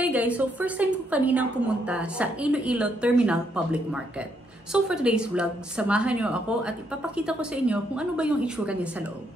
Hey guys, so first time ko kaninang pumunta sa Iloilo Terminal Public Market. So for today's vlog, samahan niyo ako at ipapakita ko sa inyo kung ano ba yung itsura niya sa loob.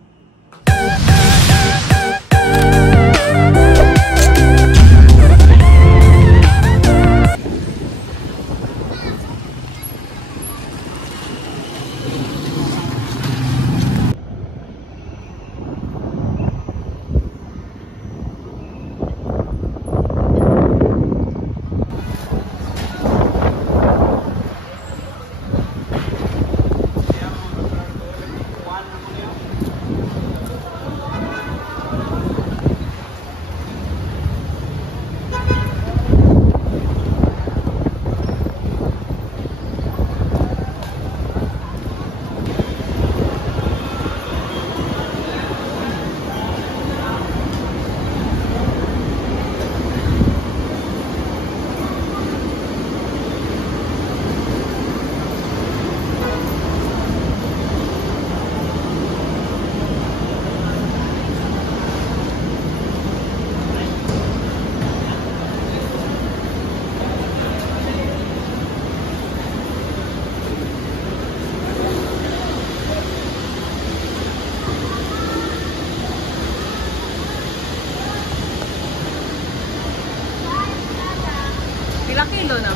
Ilang kilo na?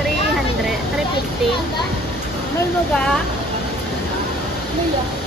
300, 350. May luga? May luga.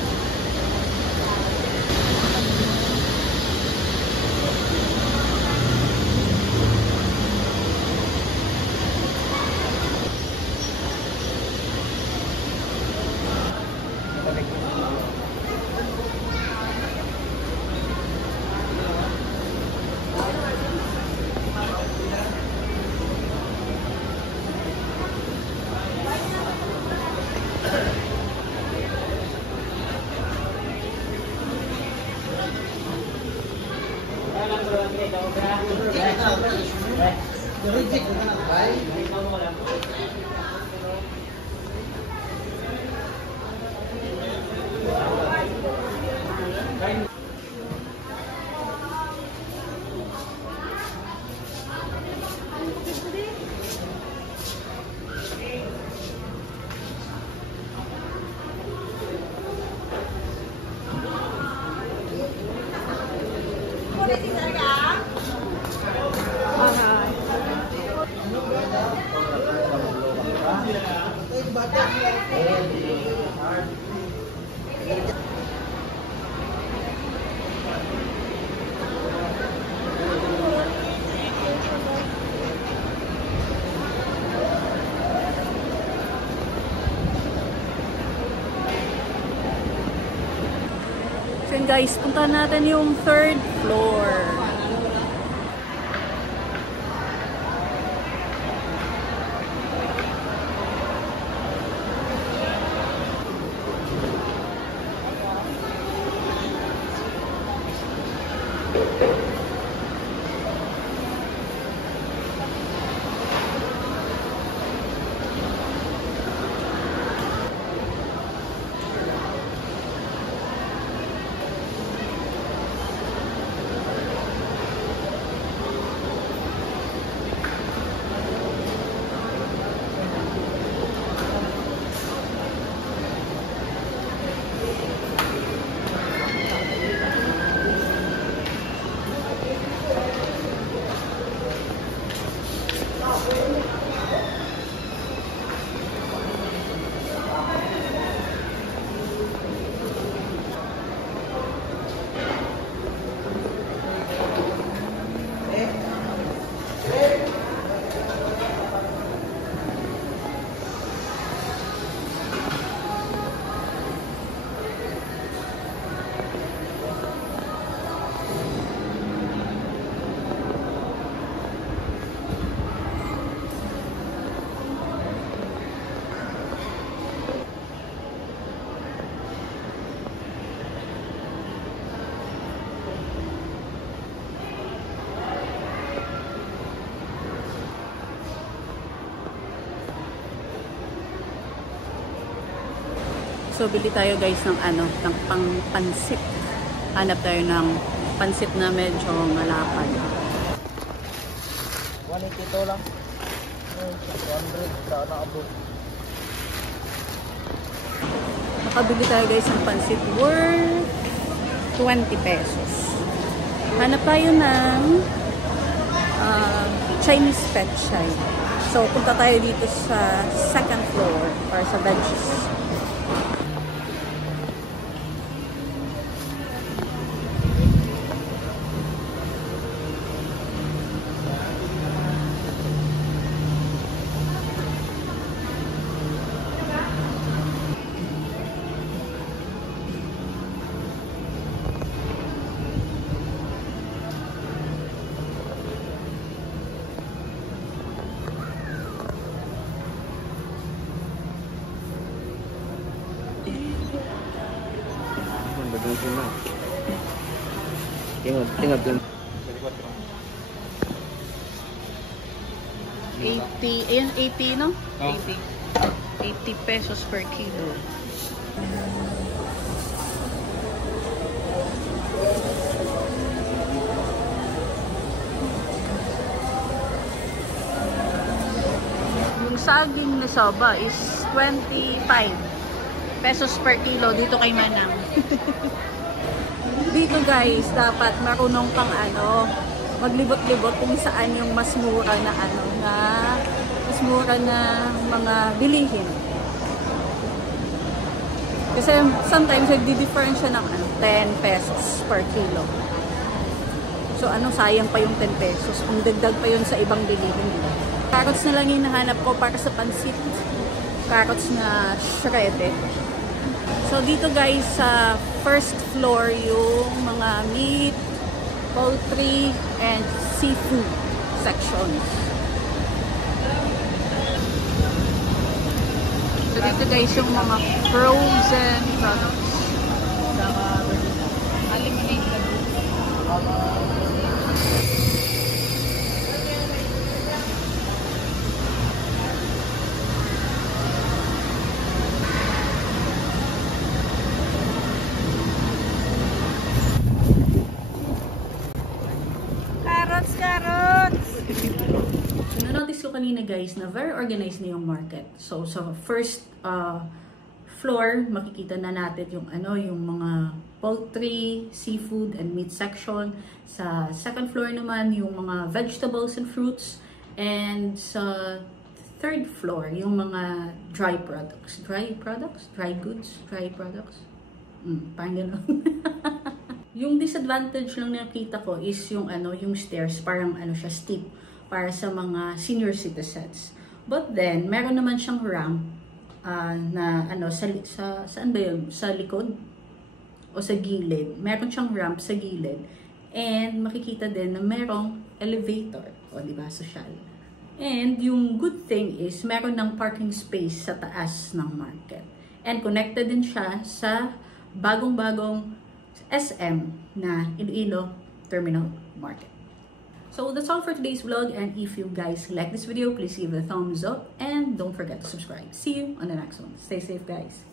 So guys, punta natin yung third floor. So, bili tayo guys ng ng pang-pansit. Hanap tayo ng pansit na medyo malapad. Manikito lang. 200 na abot. Nakabili tayo guys ng pansit worth 20 pesos. Hanap tayo ng Chinese pet chai. So, punta tayo dito sa second floor para sa veggies. Tingap dun. 80, ayan 80 no? 80. 80 pesos per kilo. Yung saging na soba is 25 pesos per kilo dito kay Manang. Dito guys, dapat marunong kang maglibot-libot kung saan yung mas mura na mas mura na mga bilihin. Kasi sometimes nagdi-difference siya ng 10 pesos per kilo. So sayang pa yung 10 pesos kung dagdag pa yun sa ibang bilihin. Carrots na lang yung nahanap ko para sa pansit. Carrots na shredded. So dito guys sa first floor yung mga meat, poultry, and seafood sections. So dito guys yung mga frozen products. Eliminated. Na-notice ko kanina guys na very organized na yung market. So sa first floor, makikita na natin yung yung mga poultry, seafood, and meat section. Sa second floor naman, yung mga vegetables and fruits. And sa third floor, yung mga dry products. Dry products? Dry goods? Dry products? Parang gano'n. Yung disadvantage lang nakita ko is yung yung stairs, parang siya steep para sa mga senior citizens. But then meron naman siyang ramp na saan ba yun? Sa likod o sa gilid. Meron siyang ramp sa gilid. And makikita din na merong elevator, o di ba, social. And yung good thing is meron ng parking space sa taas ng market. And connected din siya sa bagong-bagong SM na Iloilo Terminal Market. So that's all for today's vlog, and if you guys like this video, please give it a thumbs up and don't forget to subscribe. See you on the next one. Stay safe guys.